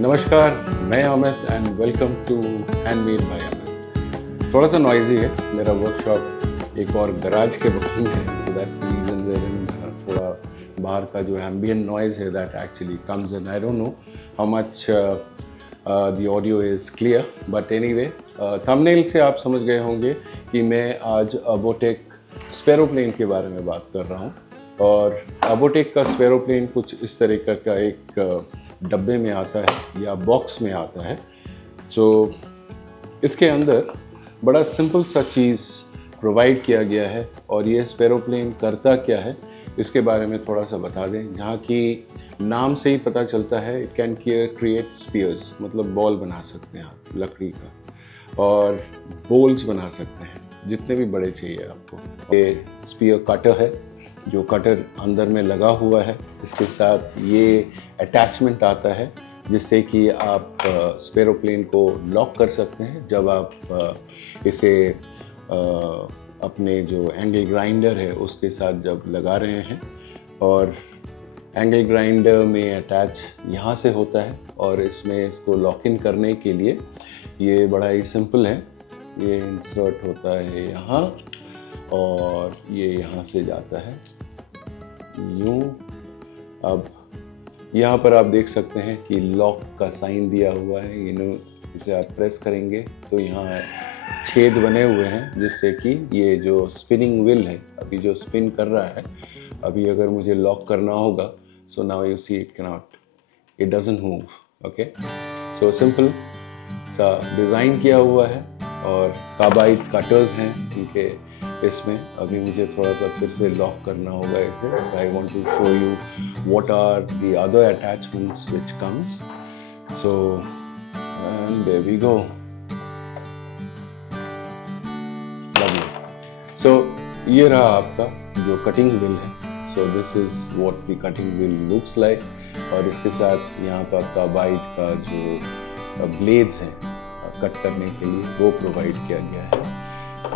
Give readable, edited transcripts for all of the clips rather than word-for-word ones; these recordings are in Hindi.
नमस्कार, मैं Amit and welcome to handmade by Amit. थोड़ा सा नॉइजी है, मेरा वर्कशॉप एक और गराज के बगल में है, so that's the reason wherein थोड़ा बाहर का जो एम्बिएंट नॉइज़ है that actually comes in. I don't know how much the audio is clear, but anyway thumbnail से आप समझ गए होंगे कि मैं आज अबोटेक स्पैरोप्लेन के बारे में बात कर रहा हूँ। और अबोटेक का स्पैरोप्लेन कुछ इस तरीके का एक डब्बे में आता है या बॉक्स में आता है। सो इसके अंदर बड़ा सिंपल सा चीज़ प्रोवाइड किया गया है और ये स्पैरोप्लेन करता क्या है इसके बारे में थोड़ा सा बता दें। जहाँ की नाम से ही पता चलता है इट कैन क्रिएट स्पीयर्स, मतलब बॉल बना सकते हैं आप लकड़ी का, और बोल्स बना सकते हैं जितने भी बड़े चाहिए आपको। ये स्पीयर कटर है जो कटर अंदर में लगा हुआ है। इसके साथ ये अटैचमेंट आता है जिससे कि आप स्पैरोप्लेन को लॉक कर सकते हैं जब आप इसे अपने जो एंगल ग्राइंडर है उसके साथ जब लगा रहे हैं। और एंगल ग्राइंडर में अटैच यहाँ से होता है और इसमें इसको लॉक इन करने के लिए ये बड़ा ही सिंपल है। ये इंसर्ट होता है यहाँ और ये यहाँ से जाता है यूँ। अब यहाँ पर आप देख सकते हैं कि लॉक का साइन दिया हुआ है। इसे आप प्रेस करेंगे तो यहाँ छेद बने हुए हैं जिससे कि ये जो स्पिनिंग व्हील है अभी जो स्पिन कर रहा है, अभी अगर मुझे लॉक करना होगा, so now you see it doesn't move. Okay, so simple सा डिज़ाइन किया हुआ है और कार्बाइड कटर्स हैं उनके इसमें। अभी मुझे थोड़ा सा फिर से लॉक करना होगा इसे। I want to show you what are the other attachments which comes. So and there we go. Lovely. So ये रहा आपका जो कटिंग व्हील है। So this is what the cutting wheel looks like. और इसके साथ यहाँ पर कार्बाइड का जो ब्लेड्स हैं कट करने के लिए वो प्रोवाइड किया गया है।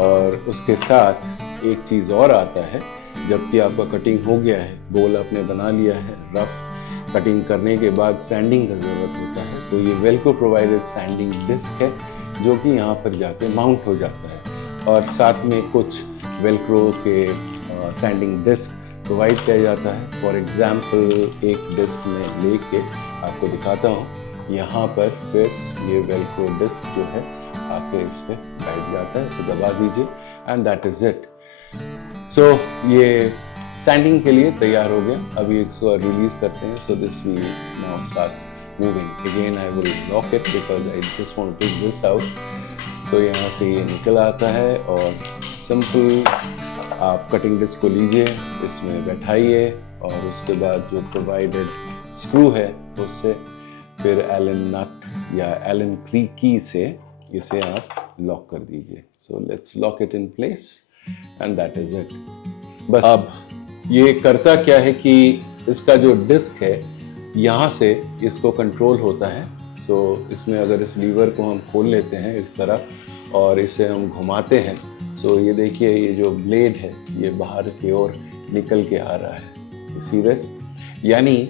और उसके साथ एक चीज़ और आता है, जबकि आपका कटिंग हो गया है, बोल आपने बना लिया है, रफ कटिंग करने के बाद सैंडिंग का ज़रूरत होता है, तो ये वेल्क्रो प्रोवाइडेड सैंडिंग डिस्क है जो कि यहाँ पर जाके माउंट हो जाता है। और साथ में कुछ वेल्क्रो के सैंडिंग डिस्क प्रोवाइड किया जाता है। फॉर एग्जाम्पल एक डिस्क में लेके आपको दिखाता हूँ। यहाँ पर फिर ये वेल्क्रो डिस्क जो है आके इस पर बैठ जाता है, तो दबा दीजिए एंड दैट इज इट। सो ये सैंडिंग के लिए तैयार हो गया। अभी इसको रिलीज करते हैं। So this wheel now starts moving again. I will lock it because I just want to take this out. So यहाँ से ये निकल आता है और सिंपल आप कटिंग डिस्क को लीजिए, इसमें बैठाइए और उसके बाद जो प्रोवाइडेड स्क्रू है उससे फिर एलन नट या एलन की से इसे आप लॉक कर दीजिए। So let's lock it in place and that is it. बस अब ये करता क्या है कि इसका जो डिस्क है यहाँ से इसको कंट्रोल होता है। सो इसमें अगर इस लीवर को हम खोल लेते हैं इस तरह और इसे हम घुमाते हैं, सो ये देखिए ये जो ब्लेड है ये बाहर की ओर निकल के आ रहा है। सी दिस, यानी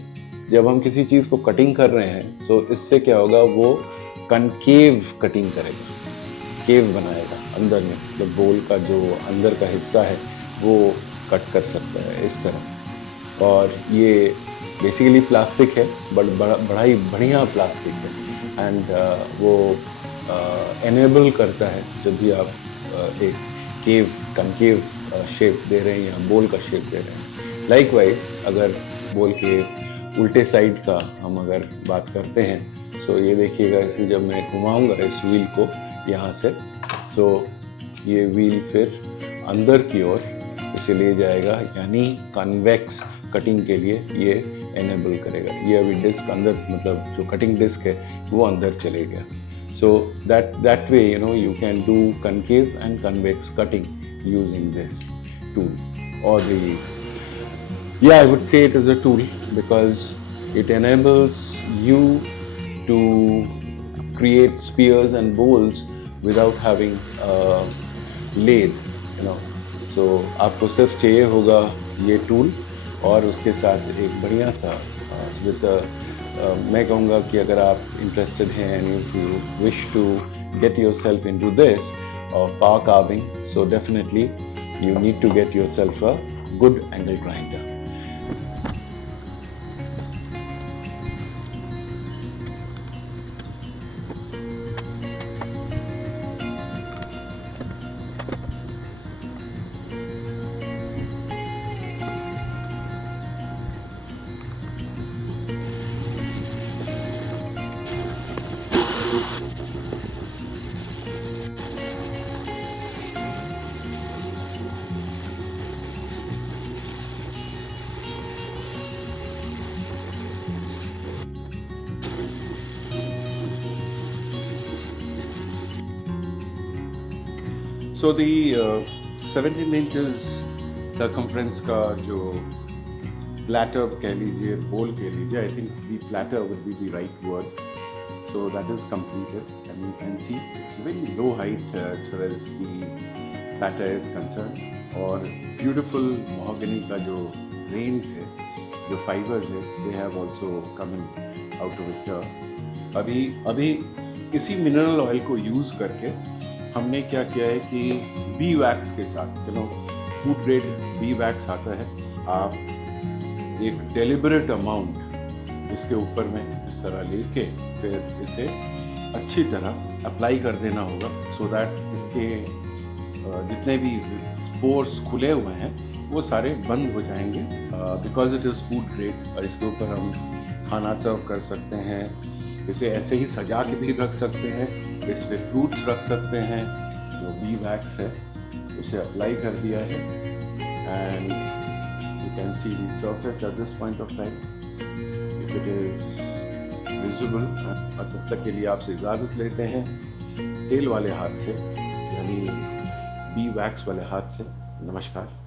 जब हम किसी चीज़ को कटिंग कर रहे हैं सो इससे क्या होगा, वो कनकेव कटिंग करेगा, केव बनाएगा अंदर में, मतलब बोल का जो अंदर का हिस्सा है वो कट कर सकता है इस तरह। और ये बेसिकली प्लास्टिक है, बट बड़ा ही बढ़िया प्लास्टिक है एंड वो एनेबल करता है जब भी आप एक कनकेव शेप दे रहे हैं या बोल का शेप दे रहे हैं। लाइकवाइज अगर बोल के उल्टे साइड का हम अगर बात करते हैं, सो ये देखिएगा इसे जब मैं घुमाऊंगा इस व्हील को यहाँ से, सो ये व्हील फिर अंदर की ओर इसे ले जाएगा, यानी कन्वेक्स कटिंग के लिए ये एनेबल करेगा। ये अभी डिस्क अंदर, मतलब जो कटिंग डिस्क है वो अंदर चले गया। सो that way you can do concave and convex cutting using this tool, or I would say it is a tool because it enables you to create spears and bowls without having a lathe, so आपको सिर्फ चाहिए होगा ये टूल और उसके साथ एक बढ़िया सा with a मैं कहूँगा कि अगर आप इंटरेस्टेड हैं and if you wish to get yourself into this of power carving, so definitely you need to get yourself a good angle grinder. So the 17 inches circumference का जो platter कह लीजिए, bowl कह लीजिए, I think the platter would be the right word. So that is completed, and you can see it's very low height as far as the platter is concerned. और beautiful mahogany का जो grains है, जो fibers है, they have also come in out of it here. अभी इसी mineral oil को use करके हमने क्या किया है कि बी वैक्स के साथ, फूड ग्रेड बी वैक्स आता है, आप एक डेलिबरेट अमाउंट इसके ऊपर में इस तरह लेके फिर इसे अच्छी तरह अप्लाई कर देना होगा, सो दैट इसके जितने भी स्पोर्स खुले हुए हैं वो सारे बंद हो जाएंगे, because it is food grade. और इसके ऊपर हम खाना सर्व कर सकते हैं, इसे ऐसे ही सजा के भी रख सकते हैं, इस पे फ्रूट्स रख सकते हैं। जो बी वैक्स है उसे अप्लाई कर दिया है, and you can see the surface at this point of time if it is visible. और तब तक के लिए आपसे इजाज़त लेते हैं तेल वाले हाथ से, यानी बी वैक्स वाले हाथ से। नमस्कार।